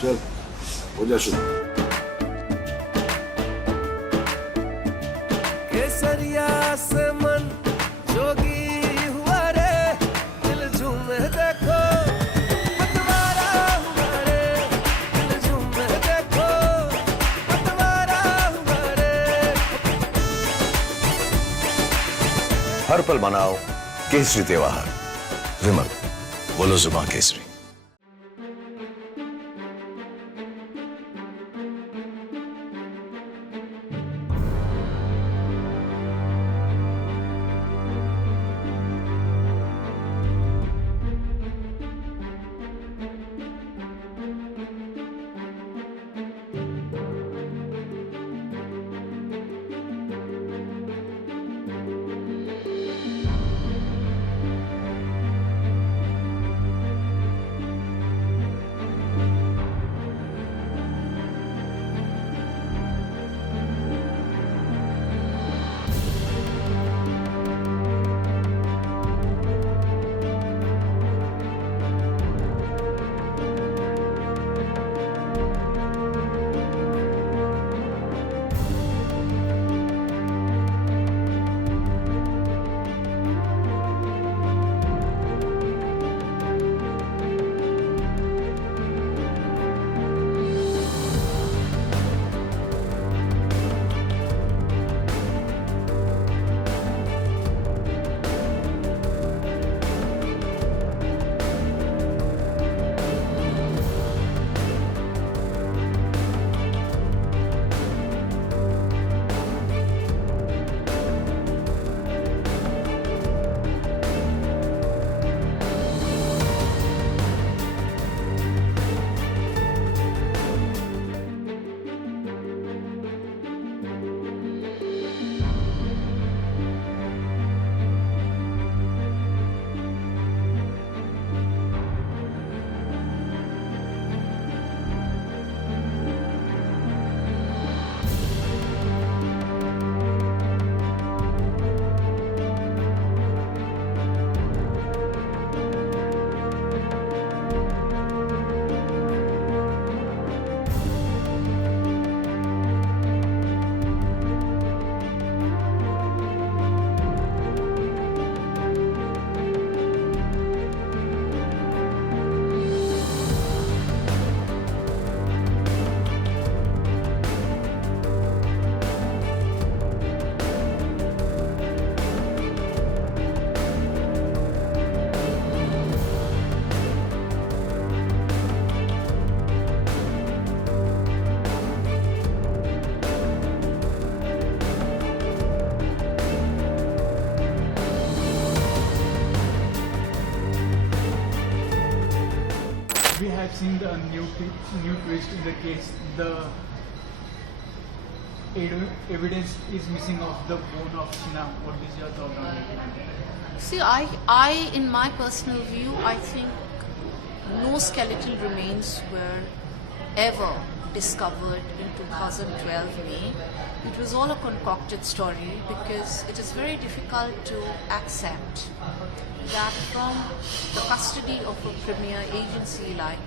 चल हो जा शुरू। केसरिया से मन जोगी हुआ रे, दिल झूमे देखो पतवारा हुआ रे, दिल झूमे देखो पतवारा हुआ रे। हर पल मनाओ केसरी त्योहार। विमल बोलो जुबान Kesari. We have seen the new twist in the case. The evidence is missing of the bone of Sheena. What is your thought on it? See, in my personal view, I think no skeletal remains were ever discovered in 2012 May. It was all a concocted story because it is very difficult to accept that from the custody of a premier agency like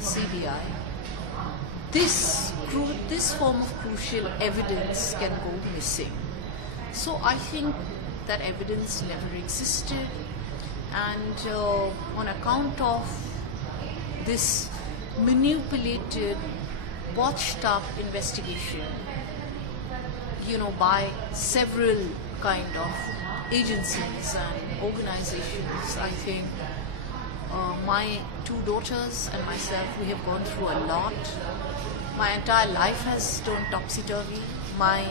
CBI, this form of crucial evidence can go missing. So I think that evidence never existed, and on account of this manipulated, botched up investigation, by several kind of agencies and organizations, I think my two daughters and myself, we have gone through a lot. My entire life has turned topsy-turvy. My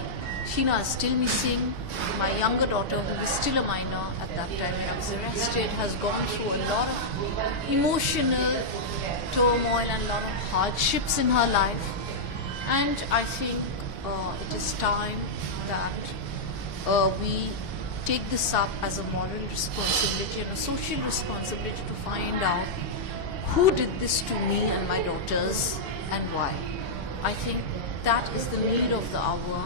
Sheena is still missing. My younger daughter, who was still a minor at that time when I was arrested, has gone through a lot of emotional turmoil and a lot of hardships in her life. And I think it is time that we take this up as a moral responsibility and a social responsibility to find out who did this to me and my daughters and why. I think that is the need of the hour,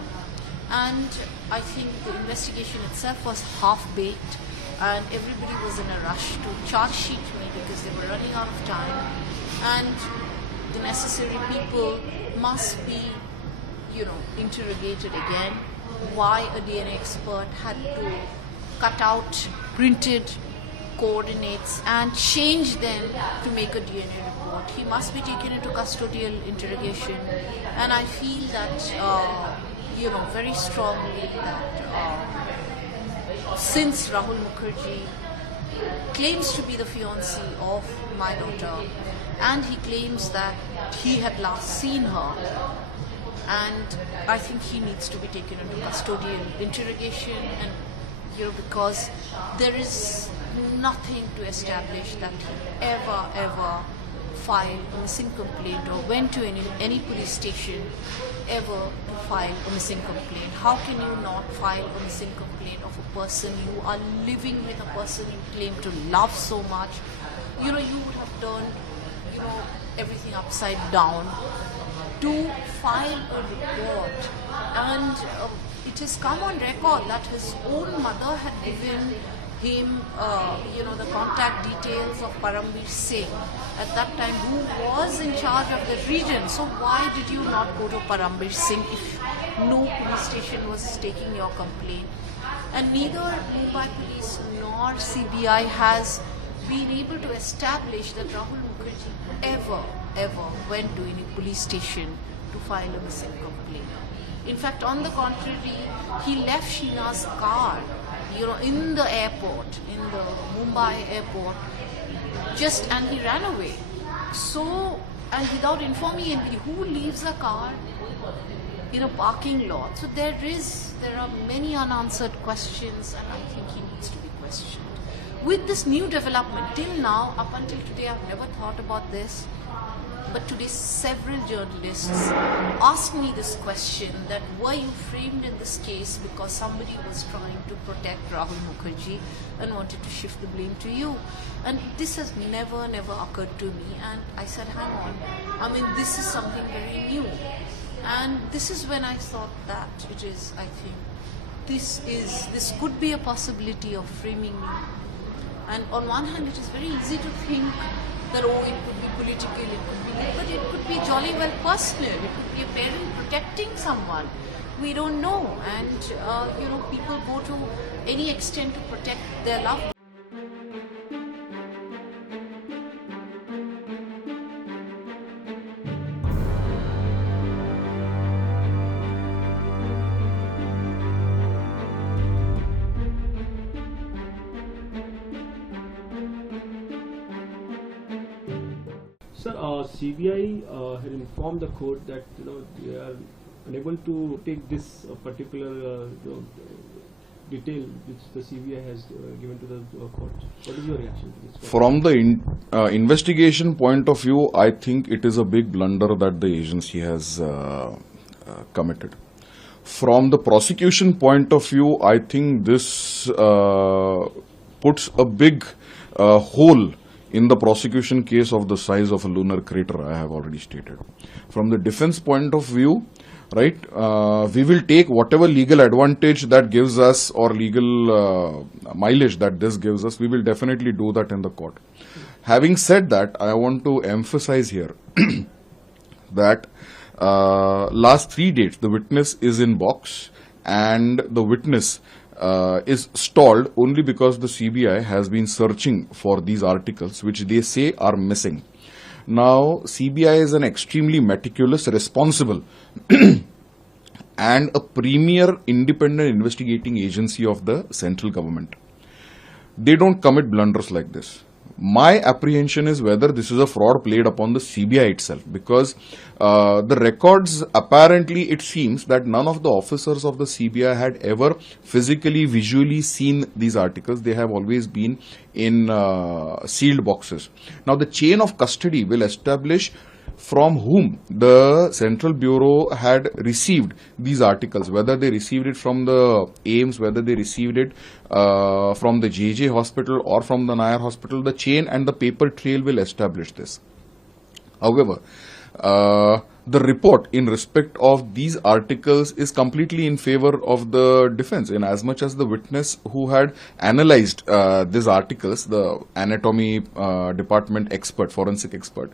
and I think the investigation itself was half-baked and everybody was in a rush to charge sheet me because they were running out of time, and the necessary people must be, interrogated again. Why a DNA expert had to cut out printed coordinates and change them to make a DNA report. He must be taken into custodial interrogation, and I feel that very strongly that since Rahul Mukherjee claims to be the fiancé of my daughter, and he claims that he had last seen her, and I think he needs to be taken into custodial interrogation, and because there is nothing to establish that he ever filed a missing complaint or went to any police station ever to file a missing complaint. How can you not file a missing complaint of a person you are living with, a person you claim to love so much? You would have turned everything upside down to file a report, and it has come on record that his own mother had given him, the contact details of Parambir Singh at that time, who was in charge of the region. So why did you not go to Parambir Singh if no police station was taking your complaint? And neither Mumbai police nor CBI has been able to establish that Rahul Mukherjee ever went to any police station to file a missing complaint. In fact, on the contrary, he left Sheena's car, in the airport, in the Mumbai airport, and he ran away. So, and without informing anybody, who leaves a car in a parking lot? So there are many unanswered questions, and I think he needs to be questioned. With this new development, till now, up until today, I've never thought about this. But today several journalists asked me this question, that were you framed in this case because somebody was trying to protect Rahul Mukherjee and wanted to shift the blame to you? And this has never occurred to me, and I said, hang on, this is something very new. And this is when I thought that I think this could be a possibility of framing me. And on one hand, it is very easy to think that, it could be political, but it could be jolly well personal. It could be a parent protecting someone. We don't know. And, people go to any extent to protect their loved ones. Sir, CBI had informed the court that they are unable to take this particular detail which the CBI has given to the court. What is your reaction to this? From the investigation point of view, I think it is a big blunder that the agency has committed. From the prosecution point of view, I think this puts a big hole in the prosecution case of the size of a lunar crater, I have already stated. From the defense point of view, right, we will take whatever legal advantage that gives us or legal mileage that this gives us, we will definitely do that in the court. Having said that, I want to emphasize here that last 3 dates, the witness is in box, and the witness is stalled only because the CBI has been searching for these articles which they say are missing. Now, CBI is an extremely meticulous, responsible and a premier independent investigating agency of the central government. They don't commit blunders like this. My apprehension is whether this is a fraud played upon the CBI itself, because the records, apparently it seems that none of the officers of the CBI had ever physically, visually seen these articles. They have always been in sealed boxes. Now the chain of custody will establish from whom the Central Bureau had received these articles, whether they received it from the AIMS, whether they received it from the JJ hospital or from the Nair hospital. The chain and the paper trail will establish this. However, the report in respect of these articles is completely in favor of the defense, in as much as the witness who had analyzed these articles, the anatomy department expert, forensic expert,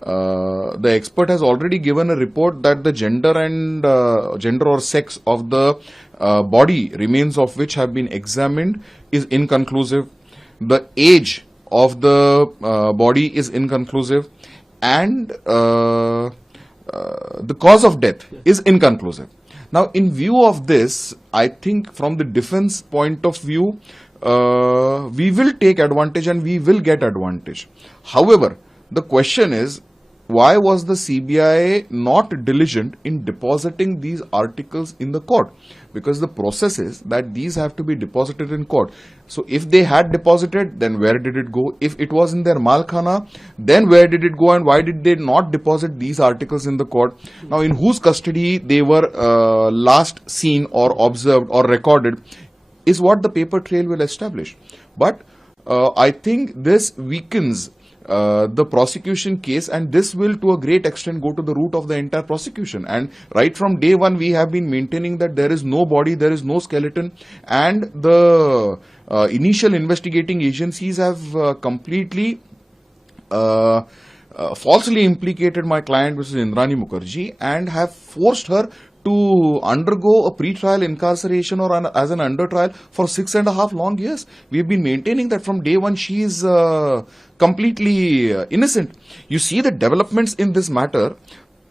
the expert has already given a report that the gender and gender or sex of the body remains of which have been examined is inconclusive. The age of the body is inconclusive, and the cause of death is inconclusive. Now, in view of this, I think from the defense point of view, we will take advantage and we will get advantage. However, the question is, why was the CBI not diligent in depositing these articles in the court? Because the process is that these have to be deposited in court. So if they had deposited, then where did it go? If it was in their malkhana, then where did it go, and why did they not deposit these articles in the court? Now, in whose custody they were last seen or observed or recorded is what the paper trail will establish. But I think this weakens the prosecution case, and this will to a great extent go to the root of the entire prosecution. And right from day one, we have been maintaining that there is no body, there is no skeleton, and the initial investigating agencies have completely falsely implicated my client, which is Indrani Mukerjea, and have forced her to undergo a pre-trial incarceration or as an under trial for 6.5 long years. We have been maintaining that from day one she is completely innocent. You see the developments in this matter,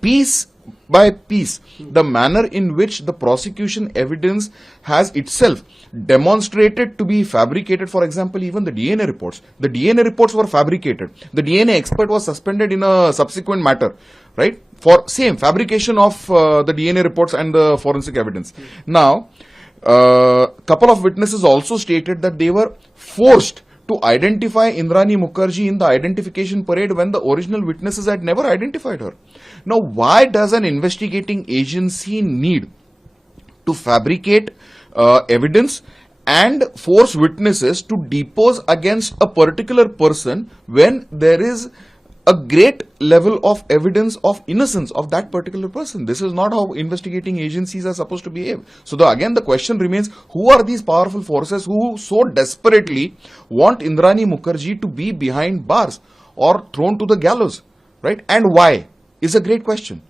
piece by piece, the manner in which the prosecution evidence has itself demonstrated to be fabricated. For example, even the DNA reports. The DNA reports were fabricated. The DNA expert was suspended in a subsequent matter, right? For same fabrication of the DNA reports and the forensic evidence. Now, couple of witnesses also stated that they were forced to identify Indrani Mukerjea in the identification parade when the original witnesses had never identified her. Now, why does an investigating agency need to fabricate evidence and force witnesses to depose against a particular person when there is a great level of evidence of innocence of that particular person? This is not how investigating agencies are supposed to behave. So again, the question remains, who are these powerful forces who so desperately want Indrani Mukerjea to be behind bars or thrown to the gallows, right? And why is a great question.